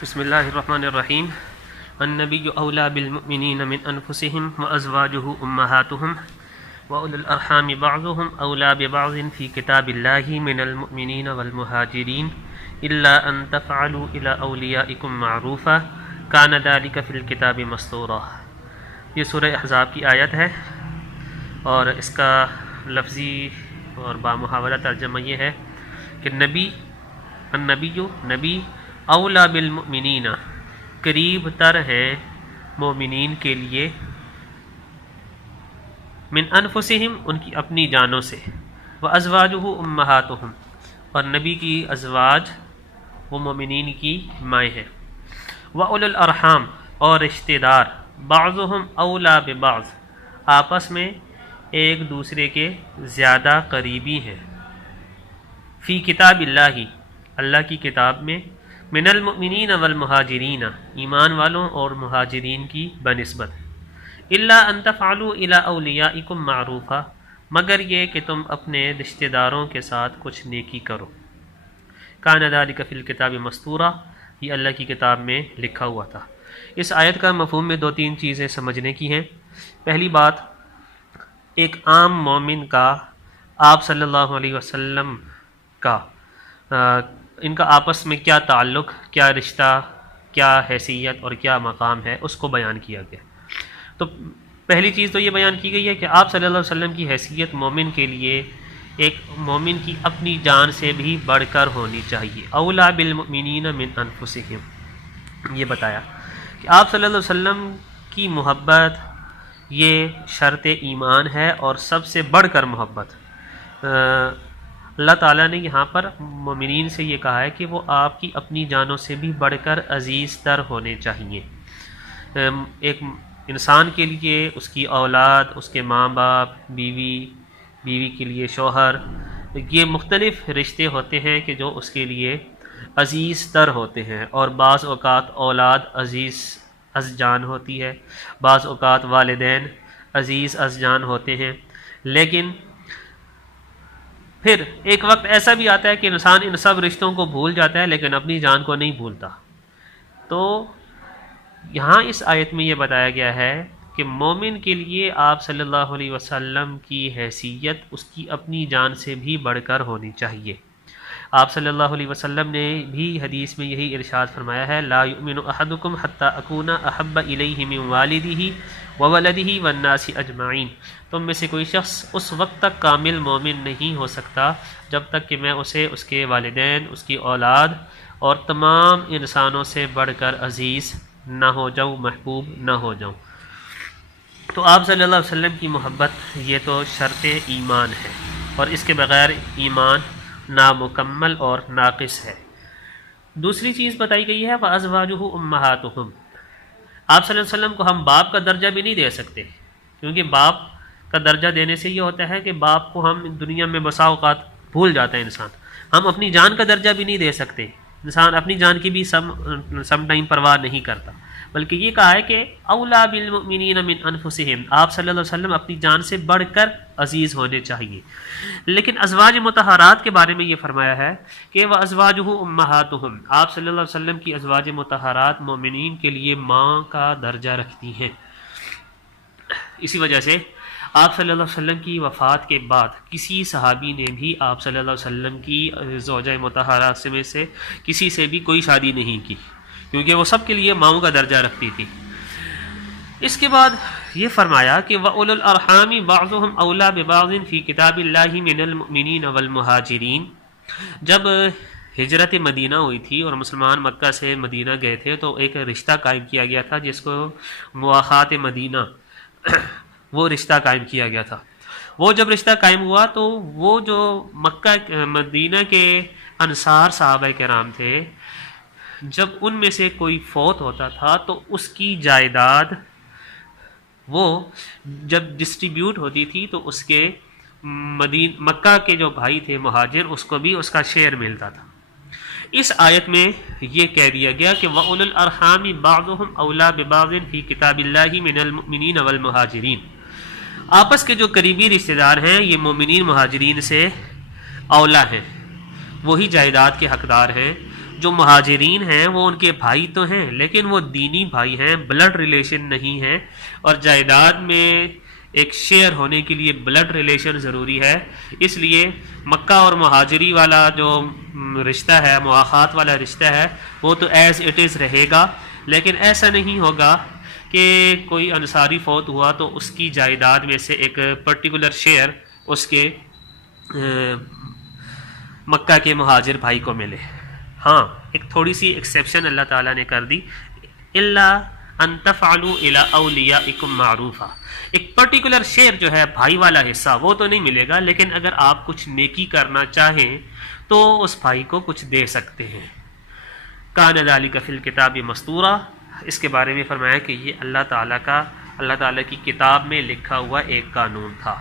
بسم اللہ الرحمن الرحیم. النبی اولیٰ بالمؤمنین من انفسهم وازواجہ امہاتہم واولی الارحام بعضهم اولیٰ ببعض فی کتاب اللہ من المؤمنین والمہاجرین الا ان تفعلوا الی اولیائکم معروفا کان ذلک فی الکتاب مسطورا. یہ سورہ احزاب کی آیت ہے اور اس کا لفظی اور بامحاورہ ترجمہ یہ ہے کہ نبی اولیٰ بالمؤمنین قریب تر ہے مومنین کے لیے من انفسہم ان کی اپنی جانوں سے، وازواجہ امہاتہم اور نبی کی ازواج وہ مومنین کی مائیں ہیں، واولی الارحام اور رشتہ دار بعضہم اولیٰ ببعض آپس میں ایک دوسرے کے زیادہ قریبی ہیں، فی کتاب اللہ اللہ کی کتاب میں، من المؤمنین والمہاجرین ایمان والوں اور مہاجرین کی بنسبت، الا ان تفعلوا الی اولیائکم معروفا مگر یہ کہ تم اپنے رشتہ داروں کے ساتھ کچھ نیکی کرو. کان ذلک فی الکتاب مسطورا یہ اللہ کی کتاب میں لکھا ہوا تھا. اس آیت کا مفہوم میں 2-3 چیزیں سمجھنے کی ہیں. پہلی بات، ایک عام مومن کا آپ صلی اللہ علیہ وسلم کا ان کا آپس میں کیا تعلق، کیا رشتہ، کیا حیثیت اور کیا مقام ہے، اس کو بیان کیا گیا. تو پہلی چیز تو یہ بیان کی گئی ہے کہ آپ صلی اللہ علیہ وسلم کی حیثیت مومن کے لیے ایک مومن کی اپنی جان سے بھی بڑھ کر ہونی چاہیے. اولیٰ بالمؤمنین من انفسہم، یہ بتایا کہ آپ صلی اللہ علیہ وسلم کی محبت یہ شرط ایمان ہے اور سب سے بڑھ کر محبت. اللہ تعالیٰ نے یہاں پر مومنین سے یہ کہا ہے کہ وہ آپ کی اپنی جانوں سے بھی بڑھ کر عزیز تر ہونے چاہیے. ایک انسان کے لیے اس کی اولاد، اس کے ماں باپ، بیوی کے لیے شوہر، یہ مختلف رشتے ہوتے ہیں کہ جو اس کے لیے عزیز تر ہوتے ہیں، اور بعض اوقات اولاد عزیز از جان ہوتی ہے، بعض اوقات والدین عزیز از جان ہوتے ہیں. لیکن پھر ایک وقت ایسا بھی آتا ہے کہ انسان ان سب رشتوں کو بھول جاتا ہے لیکن اپنی جان کو نہیں بھولتا. تو یہاں اس آیت میں یہ بتایا گیا ہے کہ مومن کے لیے آپ صلی اللہ علیہ وسلم کی حیثیت اس کی اپنی جان سے بھی بڑھ کر ہونی چاہیے. آپ صلی اللہ علیہ وسلم نے بھی حدیث میں یہی ارشاد فرمایا ہے، لا یؤمن احدکم حتی اکون احب الیہ من والدہ وولدہ والناس اجمعین. تم میں سے کوئی شخص اس وقت تک کامل مومن نہیں ہو سکتا جب تک کہ میں اسے اس کے والدین، اس کی اولاد اور تمام انسانوں سے بڑھ کر عزیز نہ ہو جاؤں، محبوب نہ ہو جاؤں. تو آپ صلی اللہ علیہ وسلم کی محبت یہ تو شرط ایمان ہے، اور اس کے بغیر ایمان نامکمل اور ناقص ہے. دوسری چیز بتائی گئی ہے وازواجہ امہاتہم. آپ صلی اللہ علیہ وسلم کو ہم باپ کا درجہ بھی نہیں دے سکتے، کیونکہ باپ کا درجہ دینے سے یہ ہوتا ہے کہ باپ کو ہم دنیا میں بسا اوقات بھول جاتا ہے انسان. ہم اپنی جان کا درجہ بھی نہیں دے سکتے، انسان اپنی جان کی بھی سم ٹائم پرواہ نہیں کرتا، بلکہ یہ کہا ہے کہ اولیٰ بالمؤمنین من انفسہم، آپ صلی اللہ علیہ وسلم اپنی جان سے بڑھ کر عزیز ہونے چاہیے. لیکن ازواج مطہرات کے بارے میں یہ فرمایا ہے کہ وازواجہ امہاتہم، آپ صلی اللہ علیہ وسلم کی ازواج مطہرات مومنین کے لیے ماں کا درجہ رکھتی ہیں. اسی وجہ سے آپ صلی اللہ علیہ وسلم کی وفات کے بعد کسی صحابی نے بھی آپ صلی اللہ علیہ وسلم کی زوجہ مطہرات میں سے کسی سے بھی کوئی شادی نہیں کی، کیونکہ وہ سب کے لیے ماؤں کا درجہ رکھتی تھی. اس کے بعد یہ فرمایا کہ وَأُولُو الْأَرْحَامِ بَعْضُهُمْ أَوْلَىٰ بِبَعْضٍ فِي كِتَابِ اللَّهِ مِنَ الْمُؤْمِنِينَ وَالْمُهَاجِرِينَ. جب ہجرت مدینہ ہوئی تھی اور مسلمان مکہ سے مدینہ گئے تھے تو ایک رشتہ قائم کیا گیا تھا جس کو مواخات مدینہ وہ رشتہ قائم کیا گیا تھا. وہ جب رشتہ قائم ہوا تو وہ جو مکہ مدینہ کے انصار صحابہ کرام تھے، جب ان میں سے کوئی فوت ہوتا تھا تو اس کی جائیداد وہ جب ڈسٹریبیوٹ ہوتی تھی تو اس کے مکہ کے جو بھائی تھے مہاجر، اس کو بھی اس کا شیئر ملتا تھا. اس آیت میں یہ کہہ دیا گیا کہ وَأُولُو الْأَرْحَامِ بَعْضُهُمْ أَوْلَىٰ بِبَعْضٍ فِي كِتَابِ اللَّهِ مِنَ الْمُؤْمِنِينَ وَالْمُهَاجِرِينَ. آپس کے جو قریبی رشتہ دار ہیں یہ مومنین مہاجرین سے اولا ہیں، وہی جائیداد کے حقدار ہیں، جو مہاجرین ہیں وہ ان کے بھائی تو ہیں لیکن وہ دینی بھائی ہیں، بلڈ ریلیشن نہیں ہیں، اور جائیداد میں ایک شیئر ہونے کے لیے بلڈ ریلیشن ضروری ہے۔ اس لیے مکہ اور مہاجری والا جو رشتہ ہے، مواخات والا رشتہ ہے، وہ تو ایز اٹ از رہے گا، لیکن ایسا نہیں ہوگا کہ کوئی انصاری فوت ہوا تو اس کی جائیداد میں سے ایک پرٹیکولر شیئر اس کے مکہ کے مہاجر بھائی کو ملے۔ ہاں ایک تھوڑی سی ایکسیپشن اللہ تعالیٰ نے کر دی، الا ان تفعلوا الی اولیاءکم معروفا، ایک پرٹیکولر شیئر جو ہے بھائی والا حصہ وہ تو نہیں ملے گا، لیکن اگر آپ کچھ نیکی کرنا چاہیں تو اس بھائی کو کچھ دے سکتے ہیں۔ کان ذالک فی الکتاب مسطورا، اس کے بارے میں فرمایا کہ یہ اللہ تعالیٰ کی کتاب میں لکھا ہوا ایک قانون تھا۔